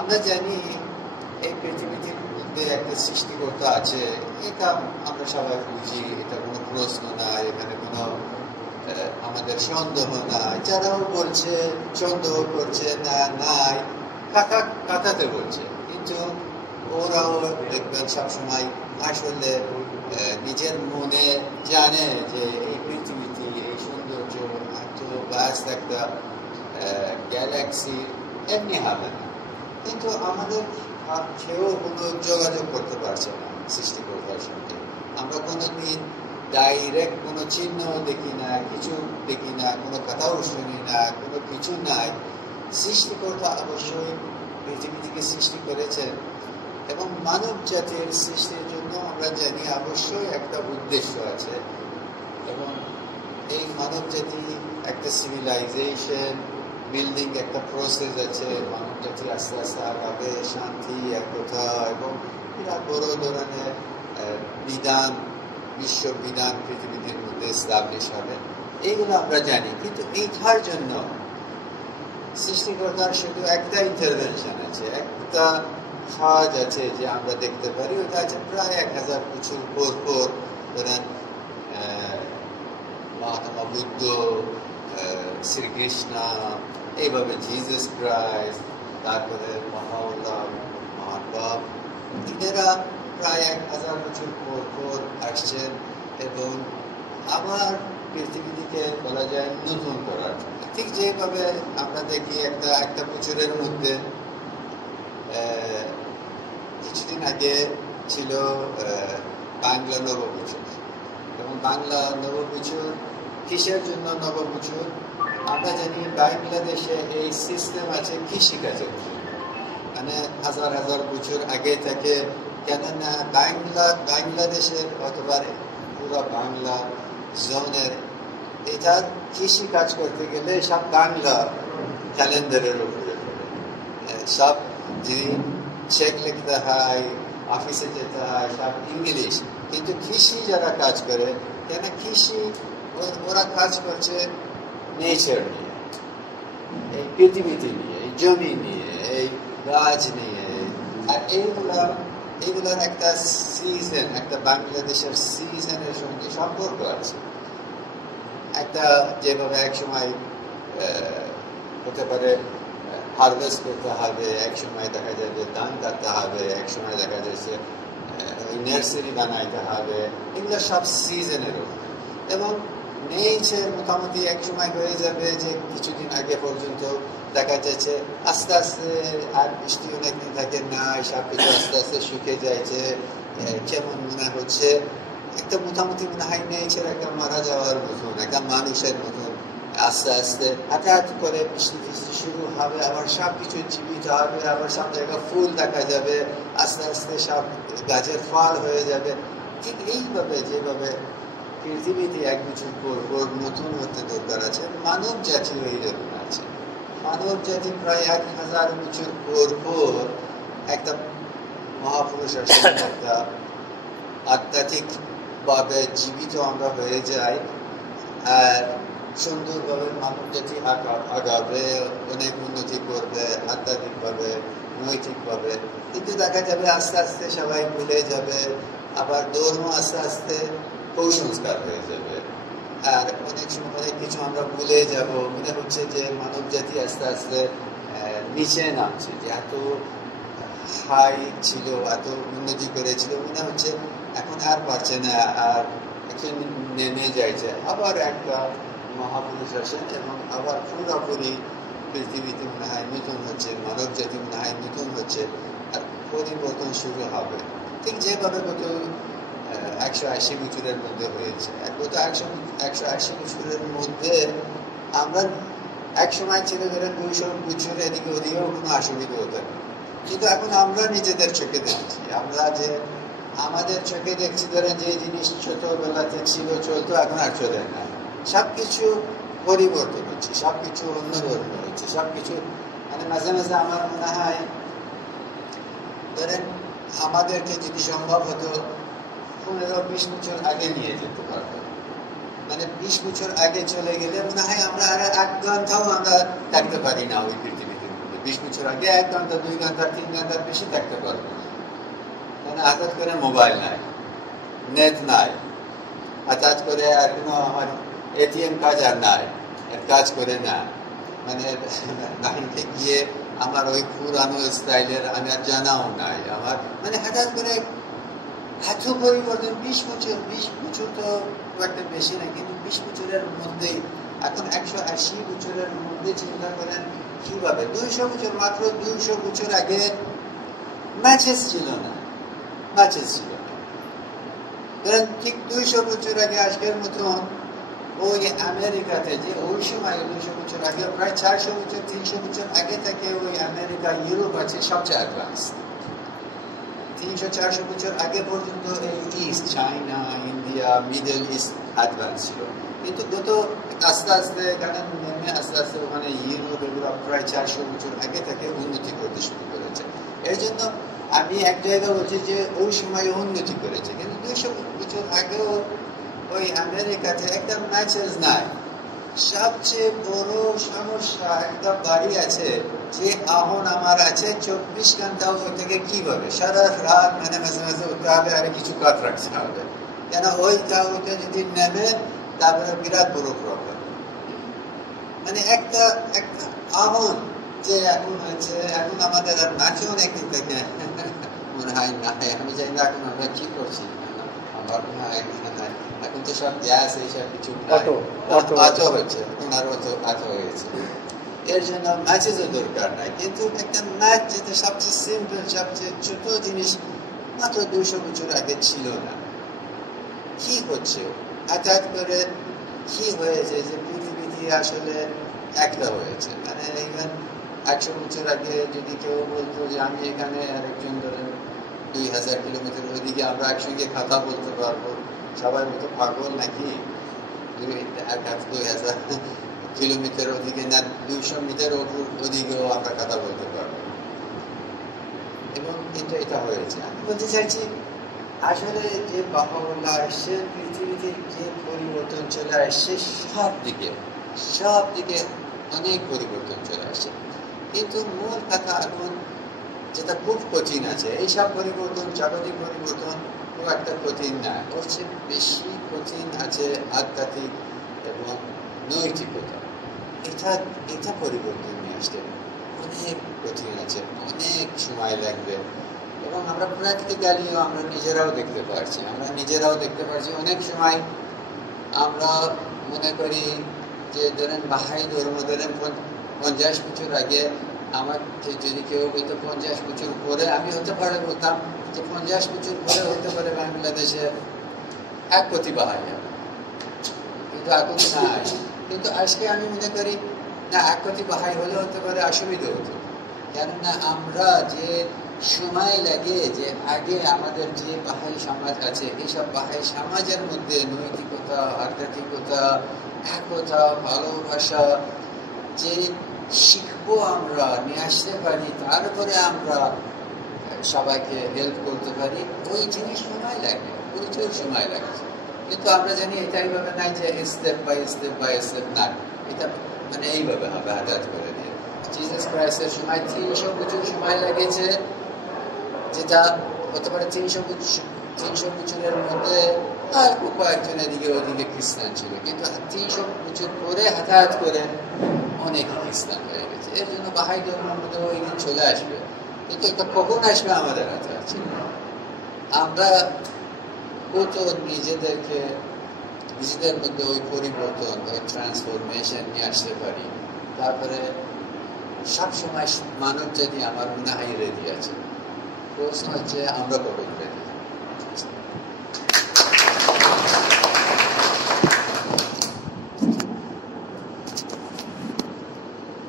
আমরা জানি এই পৃথিবীর মধ্যে একটা সৃষ্টিকর্তা আছে, এটা আমরা সবাই বুঝি, এটা কোনো প্রশ্ন নাই, এখানে কোনো আমাদের সন্দেহ নাই। যারাও বলছে সন্দেহ করছে না নাই কাকাতে বলছে, কিন্তু ওরাও দেখবেন সবসময় আসলে নিজের মনে জানে যে এই পৃথিবীতে এই সৌন্দর্য এত ব্যস্ত একটা গ্যালাক্সি এমনি হবে না। কিন্তু আমাদের কেউ কোনো যোগাযোগ করতে পারছে না সৃষ্টিকর্তার সঙ্গে। আমরা কোনোদিন ডাইরেক্ট কোনো চিহ্ন দেখি না, কিছু দেখি না, কোনো কথাও শুনি না, কোনো কিছু নাই। সৃষ্টিকর্তা অবশ্যই পৃথিবীকে সৃষ্টি করেছেন এবং মানব জাতির সৃষ্টির জন্য আমরা জানি অবশ্যই একটা উদ্দেশ্য আছে। এবং এই মানব জাতি একটা সিভিলাইজেশন বিল্ডিং একটা প্রসেস আছে। মানব জাতি আস্তে আস্তে আগাবে, শান্তি, একতা এবং এরা বড় ধরনের বিধান, বিশ্ব বিধান পৃথিবীর মধ্যে এস্টাবলিশ হবে, এইগুলো আমরা জানি। কিন্তু এইটার জন্য সৃষ্টিকর্তার শুধু একটা ইন্টারভেনশন আছে, একটা কাজ আছে যে আমরা দেখতে পারি। ওটা আছে প্রায় 1000 বছর পর ধরেন মহাত্মা বুদ্ধ, শ্রীকৃষ্ণ, এইভাবে জিসাস ক্রাইস্ট, তারপরে মহাউল্লাহ, মহানবাব, এরা প্রায় 1000 বছর পর আসছেন এবং আবার পৃথিবীকে বলা যায় নতুন করার। ঠিক যেভাবে আমরা দেখি একটা বছরের মধ্যে কিছুদিন আগে ছিল বাংলা নববছর, এবং বাংলা নববছর কিসের জন্য নববছর? আমরা জানি বাংলাদেশে এই সিস্টেম আছে কৃষিকাজের জন্য, মানে হাজার হাজার বছর আগে থেকে। কেননা বাংলাদেশের অথবা পুরো বাংলা জোনের এটা কৃষি কাজ করতে গেলে সব বাংলা ক্যালেন্ডারের উপরে সব দিন চেক লিখতে হয়, অফিসে যেতে হয়, সব ইংলিশ। কিন্তু কৃষি যারা কাজ করে, কেন কৃষি ওরা কাজ করছে নেচার নিয়ে, এই পৃথিবীতে নিয়ে, এই জমি নিয়ে, এই গাছ নিয়ে। আর এইগুলার একটা সিজন, একটা বাংলাদেশের সিজনের সঙ্গে সম্পর্ক আছে। একটা যেভাবে এক সময় হতে পারে হারভেস্ট করতে হবে, এক সময় দেখা যাবে ধান কাটতে হবে, এক সময় দেখা যাচ্ছে নার্সারি বানাইতে হবে। এগুলো সব সিজনের উপর। এবং নেচার মোটামুটি এক সময় হয়ে যাবে যে কিছুদিন আগে পর্যন্ত দেখা যাচ্ছে আস্তে আস্তে আর বৃষ্টি অনেকদিন থাকে না, সব কিছু আস্তে আস্তে শুকিয়ে যাচ্ছে। কেমন মনে হচ্ছে একটা মোটামুটি মনে হয় নেচার একটা মারা যাওয়ার মতন, একটা মানুষের মতন। আস্তে আস্তে হঠাৎ করে বৃষ্টি শুরু হবে, আবার সব কিছু জীবিত হবে, আবার সব জায়গায় ফুল দেখা যাবে, আস্তে আস্তে সব গাছের ফল হয়ে যাবে। ঠিক এইভাবে যেভাবে পৃথিবীতে এক বছর পর নতুন হতে দরকার আছে, মানব জাতিও এইরকম আছে। মানব জাতি প্রায় 1000 বছর পর একটা মহাপুরুষের সঙ্গে একটা আধ্যাত্মিক ভাবে জীবিত আমরা হয়ে যাই। আর সুন্দরভাবে মানব জাতি আগাবে, অনেক উন্নতি করবে আধ্যাত্মিকভাবে, নৈতিকভাবে। কিন্তু দেখা যাবে আস্তে আস্তে সবাই ভুলে যাবে, আবার ধর্ম আস্তে আস্তে কুসংস্কার হয়ে যাবে। আর অনেক সময় অনেক কিছু আমরা ভুলে যাব। মনে হচ্ছে যে মানব জাতি আস্তে আস্তে নিচে নামছে, যে এত হাই ছিল, এত উন্নতি করেছিল, মনে হচ্ছে এখন আর পারছে না, আর এখন নেমে যাইছে। আবার একটা মহাপুরুষ আসেন এবং আবার পুরোপুরি পৃথিবীতে মনে হয় নতুন হচ্ছে, মানব জাতি মনে হয় নতুন হচ্ছে, আর পরিবর্তন শুরু হবে। ঠিক যেভাবে গত 180 বছরের মধ্যে হয়েছে। গত 180 বছরের মধ্যে আমরা এক সময় ছিল ধরেন 200 বছর এদিকে ওদিকেও কোনো অসুবিধা হতো না। কিন্তু এখন আমরা নিজেদের চোখে দেখছি, আমরা যে আমাদের চোখে দেখছি ধরেন যে জিনিস ছোটবেলাতে ছিল চলতো, এখন আর চলে না। সবকিছু পরিবর্তন হচ্ছে, সবকিছু অন্যরকম হচ্ছে, সবকিছু মানে মাঝে মাঝে আমার মনে হয় ধরেন আমাদেরকে যদি সম্ভব হতো 15-20 বছর আগে নিয়ে যেতে পারতো, মানে 20 বছর আগে চলে গেলে মনে হয় আমরা আর 1 ঘন্টাও আমরা থাকতে পারি না ওই পৃথিবীতে। 20 বছর আগে 1 ঘন্টা 2 ঘন্টা 3 ঘন্টার বেশি থাকতে পারবে না। কারণ হঠাৎ করে মোবাইল নাই, নেট নাই, হঠাৎ করে আর কোনো আমার এটিএম কাজ আর নাই, কাজ করে না, মানে ব্যাংকে গিয়ে আমার ওই পুরানো স্টাইলের আমি আর জানাও নাই আমার, মানে হঠাৎ করে এত পরিবর্তন। 20 বছর তো একটা বেশি না, কিন্তু 20 বছরের মধ্যেই এখন 180 বছরের মধ্যে চিন্তা করেন কিভাবে 200 বছর, মাত্র 200 বছর আগে ম্যাচেস ছিল না। ধরেন ঠিক 200 বছর আগে আজকের মতন ওই আমেরিকাতে, যে ওই সময় 200 বছর আগে, প্রায় 400 বছর 300 বছর আগে থেকে ওই আমেরিকা, ইউরোপ আছে সবচেয়ে অ্যাডভান্স। 300-400 বছর আগে পর্যন্ত এই east, China, India, middle east advance ছিল। কিন্তু গত আস্তে আস্তে এখানে নেমে আস্তে আস্তে ওখানে ইউরোপ এগুলো প্রায় 400 বছর আগে থেকে উন্নতি করতে শুরু করেছে। এর জন্য আমি এক জায়গায় বলছি যে ওই সময় উন্নতি করেছে, কিন্তু 200 বছর আগেও ওই আমেরিকাতে একটা ম্যাচেস নাই। সবচেয়ে বড় সমস্যা একটা বাড়ি আছে, যে এখন আমার আছে 24 ঘন্টা, ওই থেকে কিভাবে সারা রাত, মানে মাঝে মাঝে উঠতে হবে আর কিছু কাজ রাখতে হবে, কেন ওইটা যদি নেবে তারপরে বিরাট বড় প্রবলেম। মানে একটা আহ্বান যে এখন হয়েছে, এখন আমাদের আর নাচেও একদিন থেকে মনে হয় না, আমি জানি না এখন আমরা কি করছি, আমার মনে হয় এখন তো সব গ্যাস এইসব কিছু অটো হচ্ছে, অটো হয়েছে। এর জন্য ম্যাচেসও দরকার নাই, কিন্তু একটা ম্যাচ যেটা সবচেয়ে সিম্পল, সবচেয়ে ছোট জিনিস, মাত্র 200 বছর আগে ছিল না। কি হচ্ছে হঠাৎ করে, কি হয়েছে যে পৃথিবীতে আসলে একটা হয়েছে। মানে ইভেন 100 বছর আগে যদি কেউ বলতো যে আমি এখানে আরেকজন ধরেন 2000 কিলোমিটার ওইদিকে আমরা একসঙ্গে কথা বলতে পারবো, সবাই বলতো পাগল নাকি, 2000 কিলোমিটার ওদিকে না 200 মিটার ওদিকেও আমরা কথা বলতে পারবো। এবং কিন্তু এটা হয়েছে। আমি বলতে চাইছি আসলে যে বাহুল্লাহ আসছে, পৃথিবীতে যে পরিবর্তন চলে আসছে, সব দিকে অনেক পরিবর্তন চলে আসছে। কিন্তু মূল কথা এখন যেটা খুব কঠিন আছে, এইসব পরিবর্তন, জাগতিক পরিবর্তন খুব একটা কঠিন না, ওর চেয়ে বেশি কঠিন আছে আধ্যাত্মিক এবং নৈতিকতা। এটা পরিবর্তন নিয়ে আসতে অনেক কঠিন আছে, অনেক সময় লাগবে। এবং আমরা প্র্যাকটিক্যালিও আমরা নিজেরাও দেখতে পারছি। অনেক সময় আমরা মনে করি যে ধরেন বাহাই ধর্ম, ধরেন 50 বছর আগে আমাকে যদি কেউ বলতো 50 বছর পরে, আমি হতে পারে বলতাম যে 50 বছর পরে হতে পারে বাংলাদেশে 1 কোটি বাহাই যাবে, কিন্তু এখন নাই। কিন্তু আজকে আমি মনে করি না, 1 কোটি বাহাই হলে হতে পারে অসুবিধা হতো, কেননা আমরা যে সময় লাগে, যে আগে আমাদের যে বাহাই সমাজ আছে, এইসব বাহাই সমাজের মধ্যে নৈতিকতা, আধ্যাত্মিকতা, একতা, ভালোবাসা যে শিখবো, আমরা নিয়ে আসতে পারি, তারপরে আমরা সবাইকে হেল্প করতে পারি, ওই জিনিস সময় লাগে, প্রচুর সময় লাগছে। কিন্তু আমরা জানি এটা এইভাবে নাই যে স্টেপ বাই স্টেপ না, এটা মানে এইভাবে হবে হঠাৎ করে দিয়ে। জিসাস ক্রাইস্টের সময় 300 বছর সময় লেগেছে, যেটা হতে পারে 300 বছরের মধ্যে অল্প কয়েকজন এদিকে ওদিকে খ্রিস্টান ছিল, কিন্তু 300 বছর পরে হঠাৎ করে অনেক খ্রিস্টান হয়ে গেছে। এর জন্য বাহাই ধর্মের মধ্যে ওই দিন চলে আসবে, কিন্তু এটা কখন আসবে আমাদের হাতে আছে। আমরা কত নিজেদের মধ্যে ওই পরিবর্তন, ওই ট্রান্সফরমেশন নিয়ে আসতে পারি। তারপরে সবসময় মানব জাতি আমার মনে হয় রেডি আছে। প্রশ্ন হচ্ছে আমরা কখন রেডি।